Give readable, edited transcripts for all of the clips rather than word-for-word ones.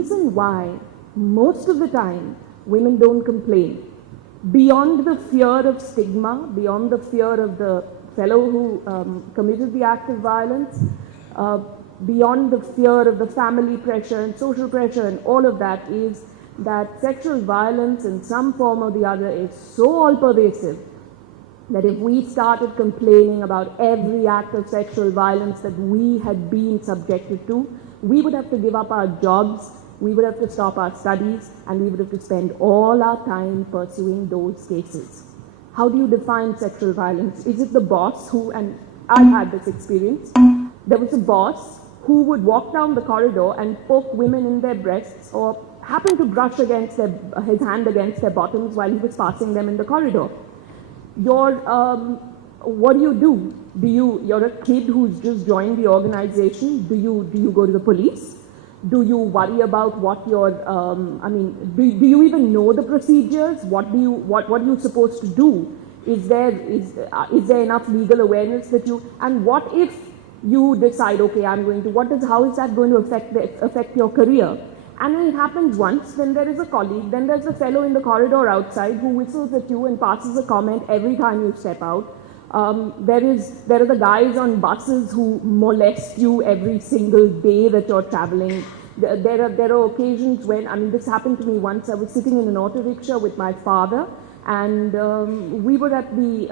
reason why most of the time women don't complain, beyond the fear of stigma, beyond the fear of the fellow who committed the act of violence, beyond the fear of the family pressure and social pressure and all of that, is that sexual violence in some form or the other is so all-pervasive that if we started complaining about every act of sexual violence that we had been subjected to, we would have to give up our jobs, we would have to stop our studies, and we would have to spend all our time pursuing those cases. How do you define sexual violence? Is it the boss who, and I've had this experience, there was a boss who would walk down the corridor and poke women in their breasts or happen to brush against his hand against their bottoms while he was passing them in the corridor. What do? You're a kid who's just joined the organization. Do you go to the police? Do you worry about what do you even know the procedures? What are you supposed to do? Is there enough legal awareness that and what if you decide, okay, how is that going to affect your career? And when it happens once, then there is a colleague, then there's a fellow in the corridor outside who whistles at you and passes a comment every time you step out. There are the guys on buses who molest you every single day that you're traveling. There are occasions when, this happened to me once. I was sitting in an auto rickshaw with my father, and we were at the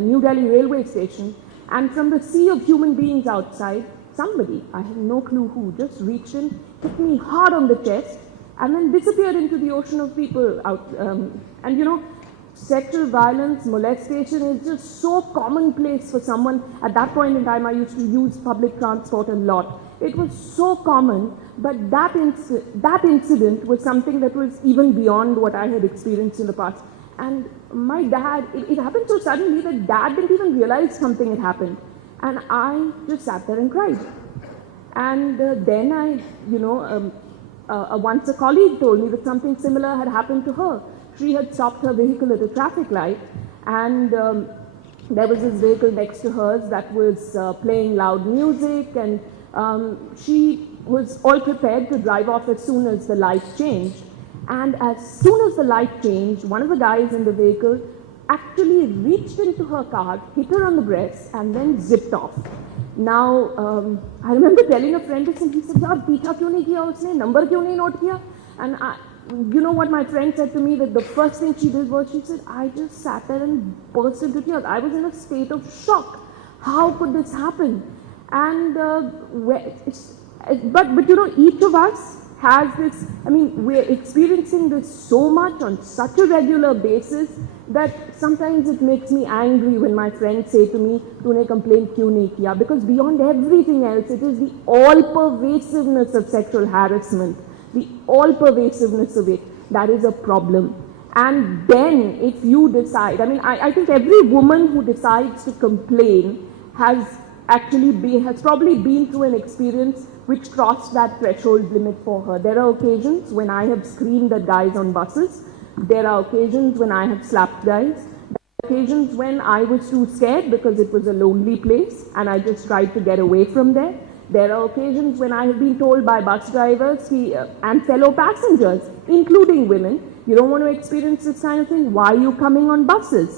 New Delhi railway station, and from the sea of human beings outside, somebody, I have no clue who, just reached in, hit me hard on the chest, and then disappeared into the ocean of people out. Sexual violence, molestation is just so commonplace for someone. At that point in time, I used to use public transport a lot. It was so common, but that incident was something that was even beyond what I had experienced in the past. And my dad, it happened so suddenly that dad didn't even realize something had happened. And I just sat there and cried. And then once a colleague told me that something similar had happened to her. She had stopped her vehicle at a traffic light, and there was this vehicle next to hers that was playing loud music, and she was all prepared to drive off as soon as the light changed. And as soon as the light changed, one of the guys in the vehicle actually reached into her car, hit her on the breast, and then zipped off. Now, I remember telling a friend this, and he said, "Yaar, peecha kyun nahi kiya usne? Number kyun nahi note kiya?" And you know what my friend said to me? That the first thing she did was, she said, "I just sat there and burst into tears. I was in a state of shock. How could this happen?" And each of us has this. We're experiencing this so much on such a regular basis that sometimes it makes me angry when my friends say to me, "Tune complain kyun nahi kiya?" Because beyond everything else, it is the all-pervasiveness of sexual harassment, the all-pervasiveness of it, that is a problem. And then if you decide, I think every woman who decides to complain has probably been through an experience which crossed that threshold limit for her. There are occasions when I have screamed at guys on buses. There are occasions when I have slapped guys. There are occasions when I was too scared because it was a lonely place and I just tried to get away from there. There are occasions when I have been told by bus drivers and fellow passengers, including women, "You don't want to experience this kind of thing, why are you coming on buses?"